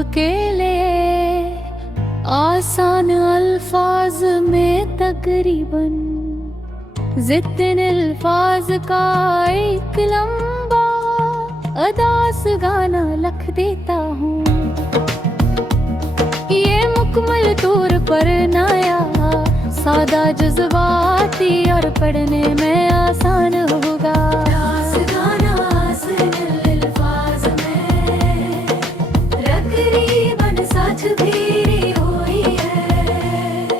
आपके लिए आसान अल्फाज में तकरीबन जितने अल्फाज का एक लंबा अदास गाना लिख देता हूँ। ये मुकम्मल तौर पर नया सादा जज्बाती और पढ़ने में आसान होगा।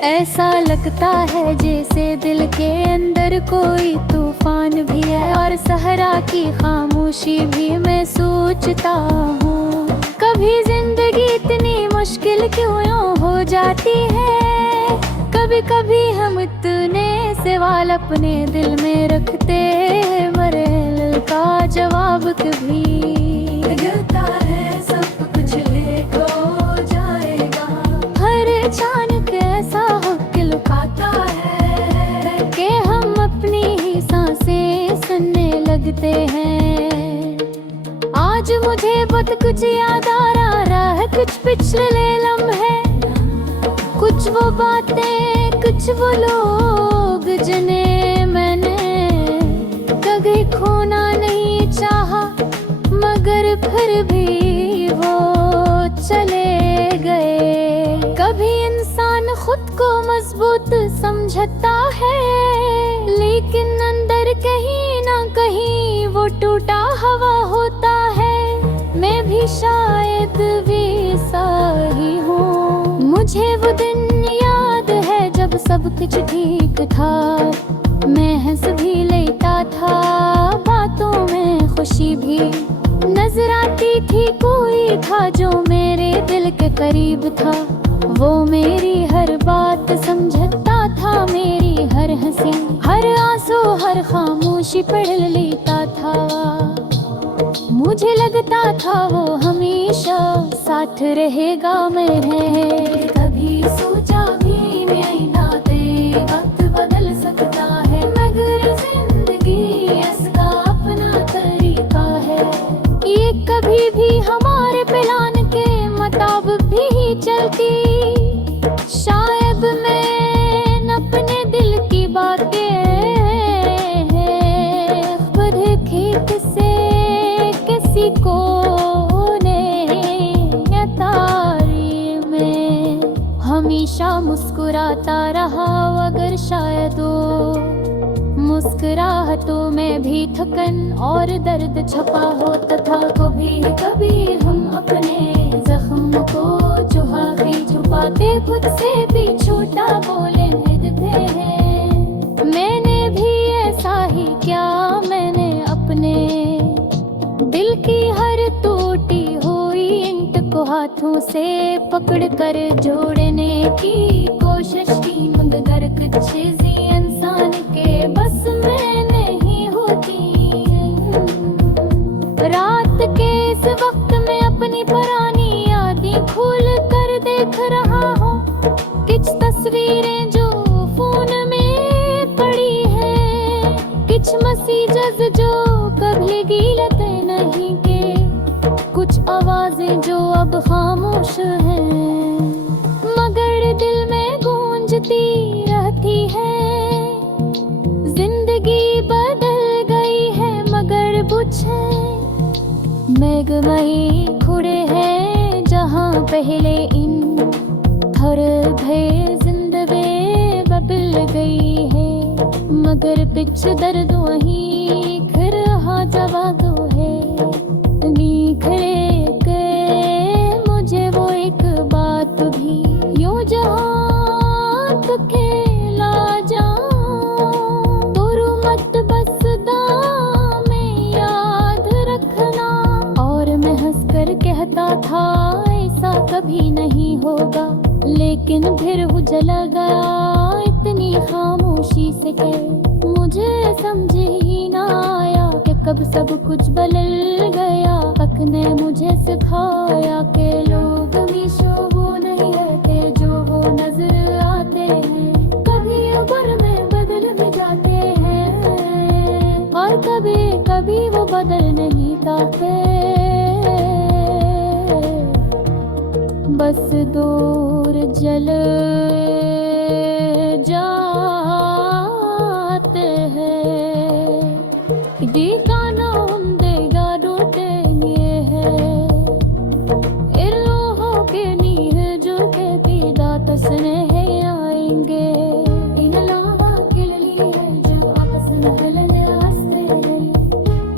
ऐसा लगता है जैसे दिल के अंदर कोई तूफान भी है और सहरा की खामोशी भी मैं सोचता हूँ, कभी जिंदगी इतनी मुश्किल क्यों हो जाती है। कभी कभी हम इतने सवाल अपने दिल में रखते हैं, मरे दिल का जवाब कभी लगता है सब कुछ लेको जाएगा। हर अचानक ऐसा लुकाता है कि हम अपनी ही सांसें सुनने लगते हैं। आज मुझे बहुत कुछ याद आ रहा है, कुछ पिछले लम्हे, कुछ वो बातें, कुछ वो लोग जिन्हें मैंने कभी खोना नहीं चाहा, मगर फिर भी वो चले गए। कभी इंसान खुद को मजबूत समझता है, लेकिन अंदर कहीं ना कहीं वो टूटा हुआ होता है। मैं भी शायद वैसा ही हूँ। मुझे वो दिन याद है जब सब कुछ ठीक था, मैं हंस भी लेता था, बातों में खुशी भी नजर आती थी। कोई था जो मेरे दिल के करीब था, वो मेरी हर बात समझता था, मेरी हर हंसी, हर आंसू, हर खामोशी पढ़ लेता था। मुझे लगता था वो हमेशा साथ रहेगा। मैंने कभी सोचा भी नहीं ना दे वक्त बदल सकता है, मगर जिंदगी इसका अपना तरीका है। ये कभी भी हमारे प्लान के मुताबिक भी चलती, शायद मैं अपने दिल की बातें खुद खेत से किसी को ने तारी में हमेशा मुस्कुराता रहा, अगर शायद वो मुस्कुराहटों में भी थकन और दर्द छपा होता था। कभी कभी हम अपने जख्म को छुपाते खुद से भी छोटा बोले लगते हैं। मैंने भी ऐसा ही क्या, मैंने अपने दिल की हर टूटी हुई ईंट को हाथों से पकड़ कर जोड़ने की कोशिश की, मगर कुछ चीजें इंसान के बस में नहीं होती। रात के इस वक्त में अपनी पुरानी यादें खोल कर देख रहा हूँ, कुछ तस्वीरें जो फोन में पड़ी हैं, कुछ मैसेजेस जो कभी गिलत नहीं के, कुछ आवाजें जो अब खामोश हैं, मगर दिल में गूंजती रहती है। जिंदगी बदल गई है मगर पूछे मेघमई खुड़े हैं, जहाँ पहले इन हर भय जिंदगी बदल गई है, मगर पिछ दर्द वहीं फिर रहा जवा तो है। निखरे के मुझे वो एक बात भी यूं जहाँ तो खेला जाऊं, गुरु मत बस में याद रखना। और मैं हंस कर कहता था ऐसा कभी नहीं होगा, लेकिन फिर वो जला गया इतनी खामोशी से के मुझे समझ ही ना आया कि कब सब कुछ बदल गया। वक्त ने मुझे सिखाया कि लोग भी वो नहीं रहते जो वो नजर आते हैं, कभी उम्र में बदल भी जाते हैं और कभी कभी वो बदल नहीं पाते। बस दूर जल जाते हैं। दी का नाम देगा रोटेंगे हैं इन लोहों के नीह जो के पीदा तसने है आएंगे। इन लावा के लिए जो आपस में हलने आस्ते हैं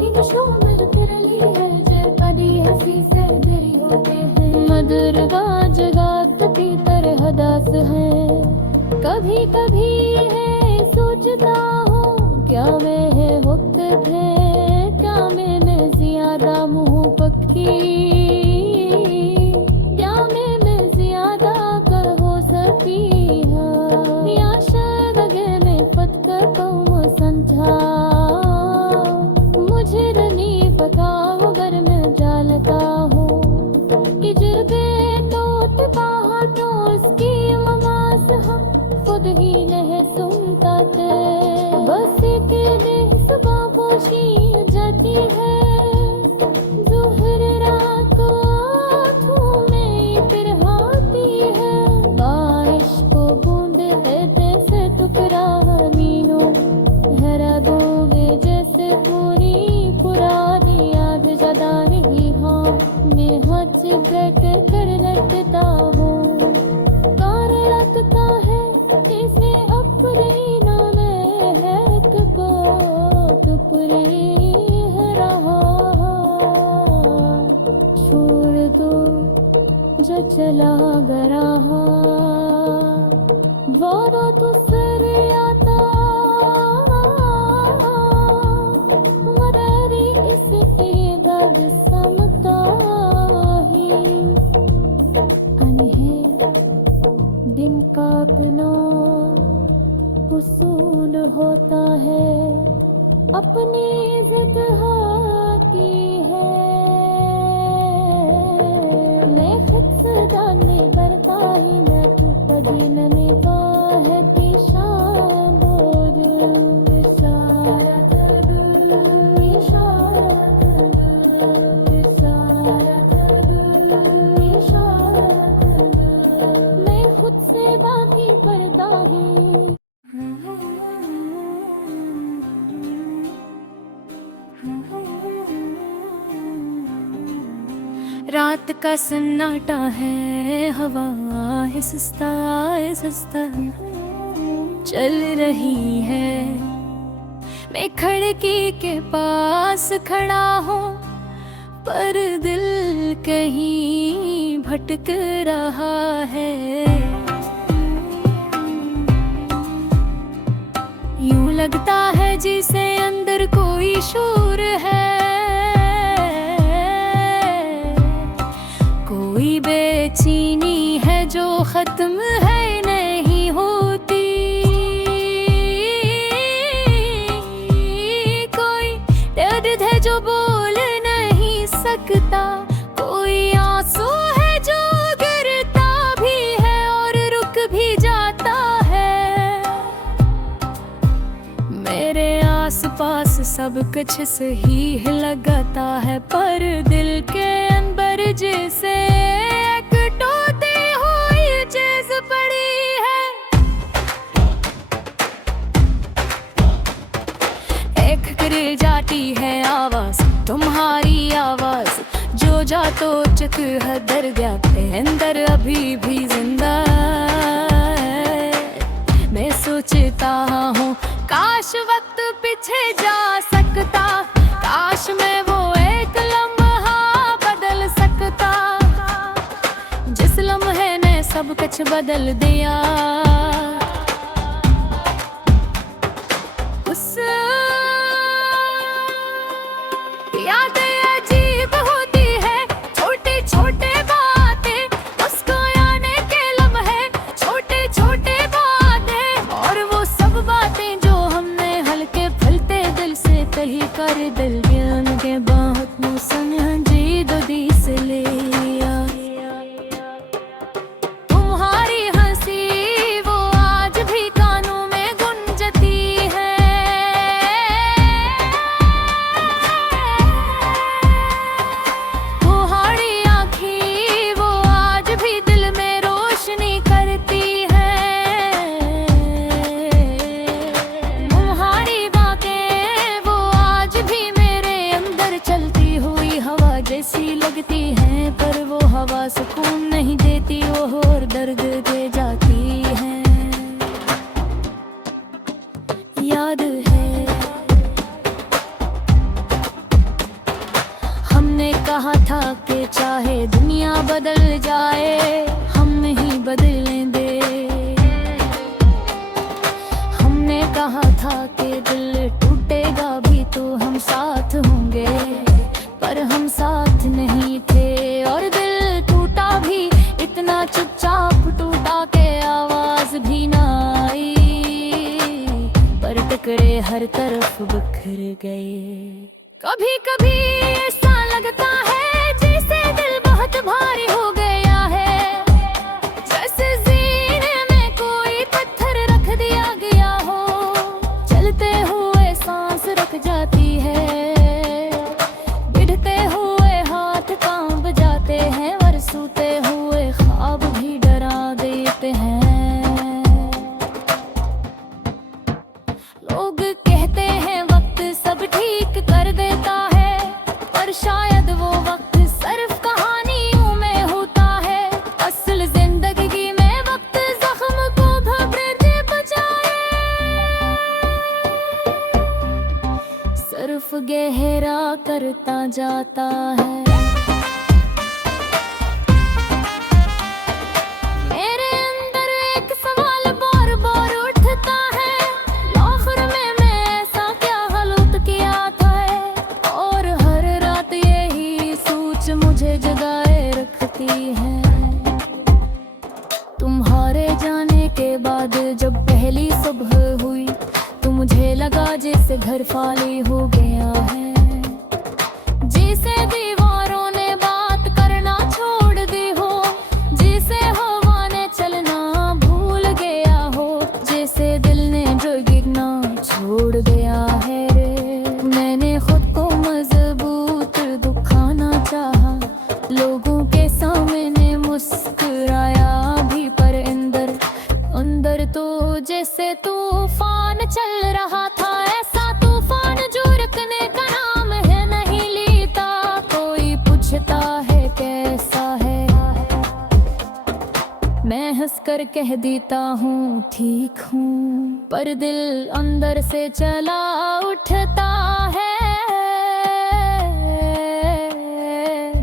इन शो में तेरे लिए जो पदी हंसी से देरी होते हैं। मधुरगा जगात की तरह दास है। कभी कभी है सोचता हूँ क्या वे है होते थे क्या मैंने ज्यादा मुँह पक्की क्या मैंने ज्यादा कर हो सकी है या शायद अगे में पत्थर कौम समझा मुझे नहीं पता अगर मैं जानता हूँ इजरबे तो तिपाहा तो उसकी ममास हम खुद ही नहीं सुनता थे। बस के दिन सुबह पोशी जाती है ज़ोहर रात को आँखों में फिर आती है। बारिश को बूंद है जैसे टुकड़ा मीनों हरा दोगे जैसे पूरी पुरानी याद जदा रही हाँ मैं हाथ से बैठ कर लगता हूँ कार लगता है इसे अपने नाम है टुकड़े है रहा छोड़ दो जो चला गया वो तो सर आता मरारी इस दर्द समता ही अनहे दिन का अपना उसूल होता है अपनी जिद की है। मैं खुद सदा ने बरता ही न तू कदी न निभाहती शाम बोल विसारा करू इशारा करू विसारा करू इशारा करू मैं खुद से बाकी पर्दा ही। रात का सन्नाटा है हवा है सस्ता चल रही है। मैं खिड़की के पास खड़ा हूँ पर दिल कहीं भटक रहा है। यूं लगता है जिसे अंदर कोई शोर है कोई बेचैनी है जो खत्म है नहीं होती कोई दर्द है जो बोल नहीं सकता कोई आंसू है जो गिरता भी है और रुक भी जाता है। मेरे आसपास सब कुछ सही लगता है पर दिल के अंदर जैसे एक टूटी हुई चीज पड़ी है। एक गिर जाती है आवाज तुम्हारी आवाज जो जा तो चक है दरगाह के अंदर अभी भी जिंदा है। मैं सोचता हूँ काश वक्त पीछे जा सकता काश मैं वो एक लम्हा बदल सकता जिस लम्हे ने सब कुछ बदल दिया। उस यादें अजीब होती है छोटे छोटे बातें उसको आने के लम्हे छोटे छोटे बातें और वो सब बातें जो हमने हल्के फुलते दिल से कही कर दिल ज्ञान के बहुत मौसम जी दो दी से ले लिया। तुम्हारी हंसी वो याद है। हमने कहा था कि चाहे दुनिया बदल जाए हम नहीं बदलने दे। हमने कहा था कि दिल टूटेगा भी तो हम साथ होंगे, पर हम साथ नहीं थे। और दिल टूटा भी इतना चुपचाप टूटा के आवाज भी ना आई, पर टुकड़े हर तरफ बिखर गए। कभी कभी ऐसा लगता है जैसे दिल बहुत भारी हो गया है, जैसे सीने में कोई पत्थर रख दिया गया हो। चलते हुए सांस रुक जाती है, गिरते हुए हाथ कांप जाते हैं, और सोते हुए ख्वाब भी डरा देते हैं। लोग कहते हैं वक्त सब ठीक कर देता है, पर शायद वो वक्त सिर्फ कहानियों में होता है। असल जिंदगी में वक्त जख्म को भरने के बजाय सिर्फ गहरा करता जाता है। मेरे अंदर एक सवाल बार बार उठता है, आखिर में मैं ऐसा क्या गलत किया था, और हर रात यही सोच मुझे जगाए रखती है। तुम्हारे जाने के बाद जब पहली सुबह हुई तो मुझे लगा जैसे घर खाली हो गया है, जैसे दीवारों ने बात करना छोड़ दी हो, जैसे हवा ने चलना भूल गया हो, जैसे दिल ने गिरना छोड़ दिया है रे। मैंने खुद को मजबूत दुखाना चाहा, लोगों के सामने मुस्कुराया भी, पर अंदर अंदर तो जैसे तूफान चल रहा था। ऐसा तूफान जो रुकने का नाम है नहीं लेता। कोई पूछता है कैसा है, मैं हंसकर कह देता हूँ ठीक हूँ, पर दिल अंदर से चला उठता है।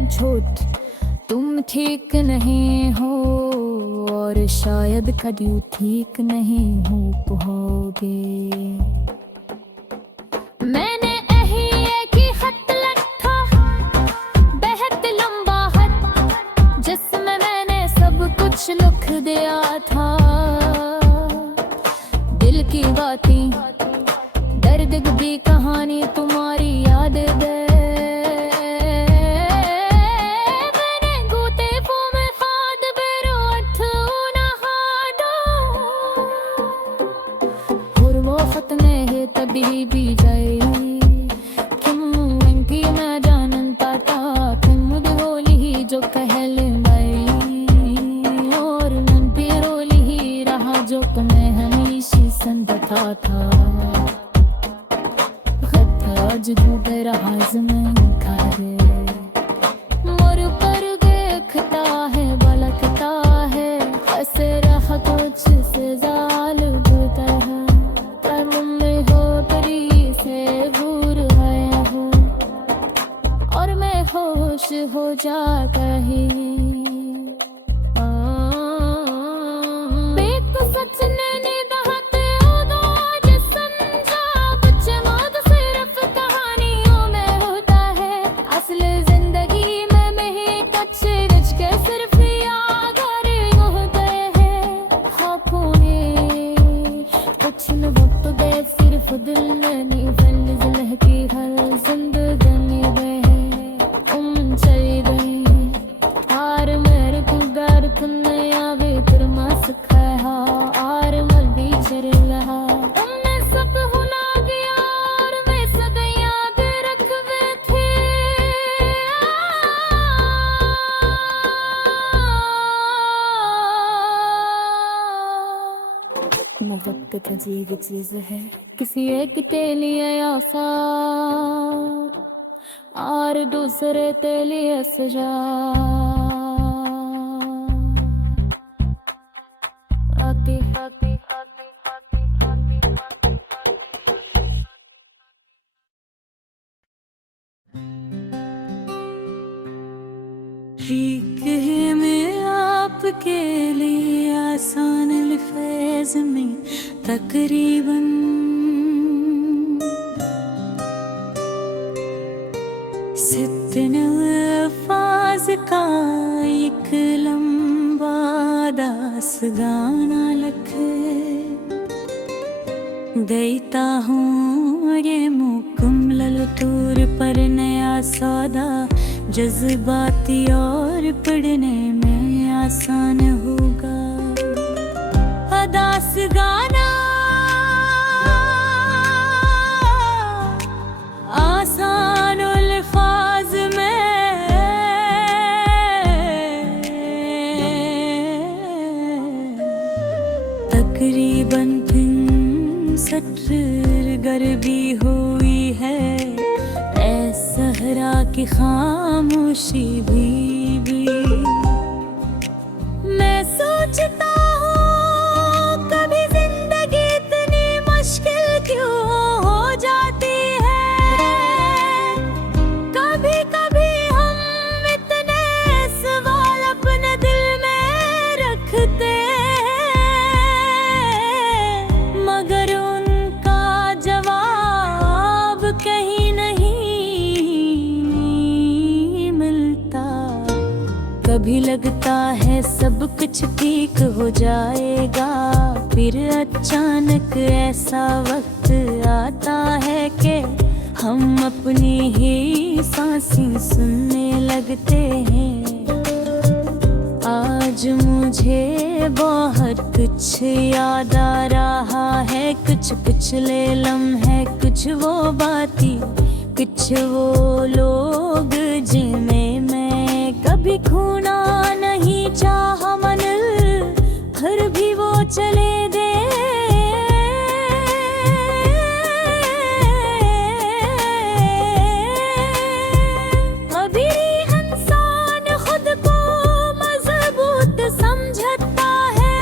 झूठ तुम ठीक नहीं हो, और शायद कभी ठीक नहीं हो पाओगे। मैंने एक ही खत लिखा, बेहद लंबा खत, जिसमें मैंने सब कुछ लिख दिया था। दिल की बातें, दर्द की कहानी, तुम्हारी याद दे। तभी भी जाए तुम की मैं जानता था, तुम रोली ही जो कहले भाई, और मन भी रोली ही रहा जो तुम्हें हमेशा संदता था। आज डूब रहा ज़मीन खारे, मोर पर देखता है बलकता है, ऐसे रहा कुछ से जाल बुता है। और मैं होश हो जाता ही तो सच ने निभाते हो दो आज समझा, बच्चे मौत सिर्फ कहानियों में होता है। असल जिंदगी में नहीं कुछ रिच के सिर्फ याद होते हैं। खाकों ने कुछ न वक्त गए, सिर्फ दिल में नहीं फल जिलह की हर जिंदगी में चली गई। आर मेरे कुगार कुन्या भीतर मस्क है, आर मल बीचर रहा, तुमने सब भुला गया और मैं सदा याद रखवे थे। मोहब्बत अजीब चीज है, किसी एक के लिए आसान और दूसरे के लिए सजा। आती आती आती आती आती तकरीबन सितने अल्फाज का एक लंबा दास गाना लख देता हूँ ये मुकम्मल तौर पर नया सौदा जज्बाती और पढ़ने में आसान होगा। दास गाना आसान अल्फाज में तकरीबन 65 गर्बी हुई है ऐ सहरा की खामोशी भी। मैं सोचता कभी लगता है सब कुछ ठीक हो जाएगा, फिर अचानक ऐसा वक्त आता है कि हम अपनी ही सांसें सुनने लगते हैं। आज मुझे बहुत कुछ याद आ रहा है, कुछ पिछले लम्हे, कुछ वो बातें, कुछ वो लोग जिन्हें मैं कभी खोना नहीं चाहा मन, फिर भी वो चले गए। अभी इंसान खुद को मजबूत समझता है,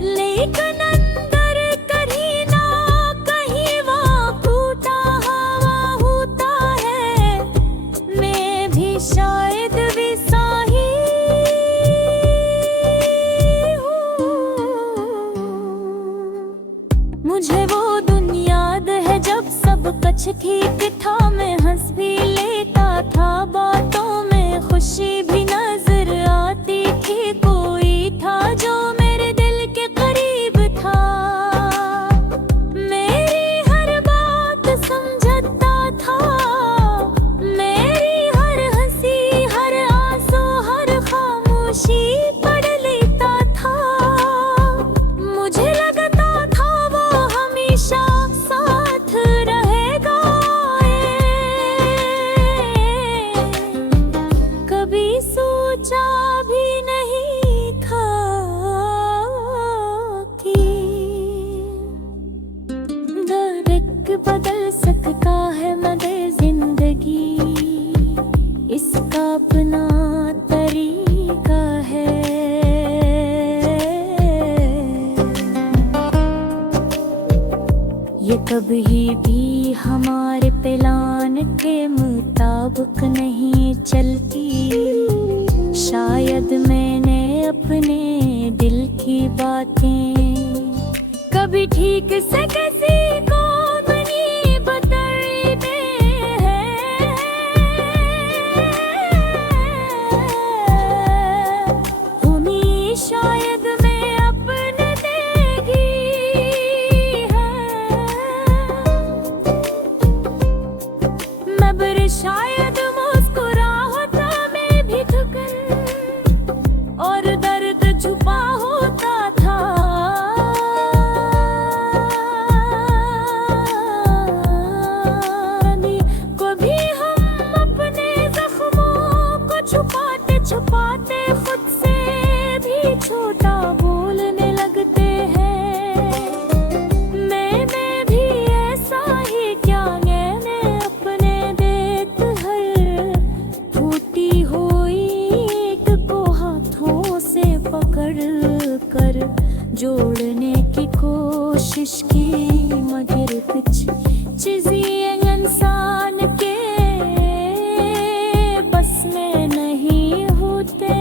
लेकिन अंदर कहीं ना कहीं वो टूटा हुआ होता है। मैं भी शायद वैसा ही हूँ। मुझे वो दिन याद है जब सब कुछ ठीक था, मैं हंस भी लेता था, बातों में खुशी भी नजर आती थी, कोई था जो मेरे दिल के करीब था, मेरी हर बात समझता था, मेरी हर हंसी, हर आंसू, हर खामोशी पढ़ लेता था। मुझे लगता था वो हमेशा साथ रहेगा। कभी सोचा भी नहीं था कि दर्द बदल सकता है मगर जिंदगी इसका अपना तरीका है। ये कभी भी हमारे प्लान के मुताबिक नहीं चलती, शायद मैंने अपने दिल की बातें कभी ठीक से किसी को नहीं बताई है। उन्हीं शायद मैं अपने देगी है, मगर शायद मुस्कुराहटा में भी ठुकन और दर्द छुपा होता था। कभी हम अपने जख्मों को छुपाते छुपाते खुद से भी छोटा बोलने लगते हैं। मैं भी ऐसा ही क्या, मैंने अपने देख हर फूटी हुई ईंट को हाथों से पकड़ कर जोड़ने की कोशिश की, मगर कुछ चीज़ें इंसान के बस में नहीं होते।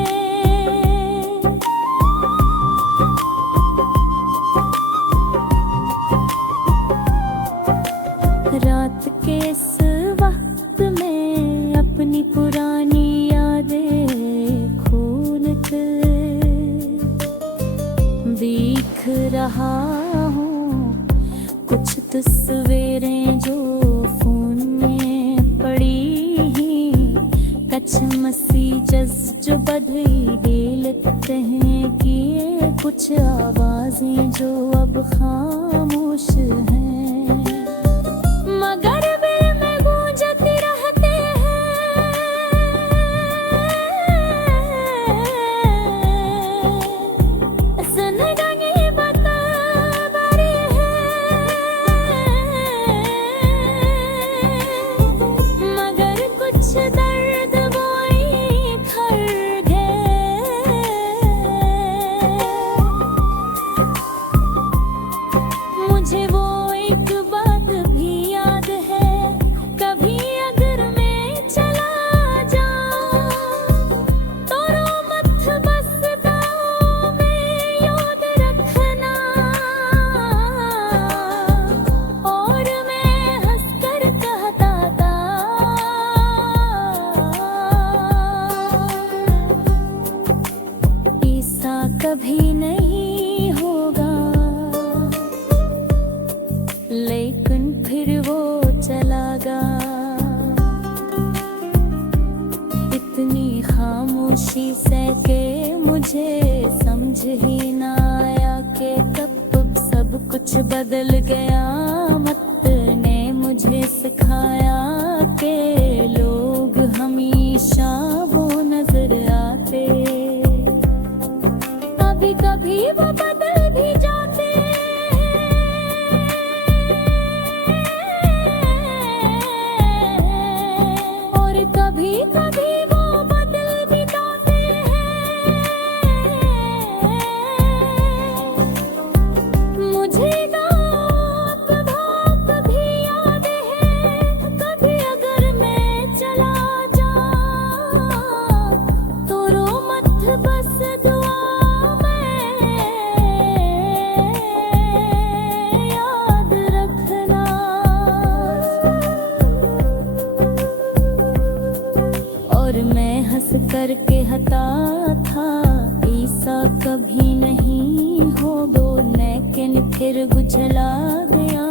कुछ तस्वीरें जो फोन में पड़ी ही कच्छ मसी जो बधई दे लगते हैं कि ये कुछ आवाजें जो अब खामोश हैं, मगर दिल में गूंजती रहते हैं। जिंदगी बता बरी है, मगर कुछ दर्द वही खर गए। मुझे वो एक बात भी याद है, कभी अगर मैं चला जाऊं तो रो मत बस गाँव में याद रखना। और मैं हंसकर कहता था ऐसा कभी नहीं होगा, लेकिन फिर वो चला गया। इतनी खामोशी से के मुझे समझ ही ना आया कि कब सब कुछ बदल गया। मत ने मुझे सिखाया कि लोग हमेशा वो नजर आते, कभी कभी वो बदल भी जाते और कभी कभी वो बदल भी जाते हैं। मुझे गाँव का भी याद है, कभी अगर मैं चला जाऊं तो रो मत बस दुआ में याद रखना। और मैं हंस करके हता था ऐसा कभी नहीं हो, दो लेकिन फिर गुजला गया।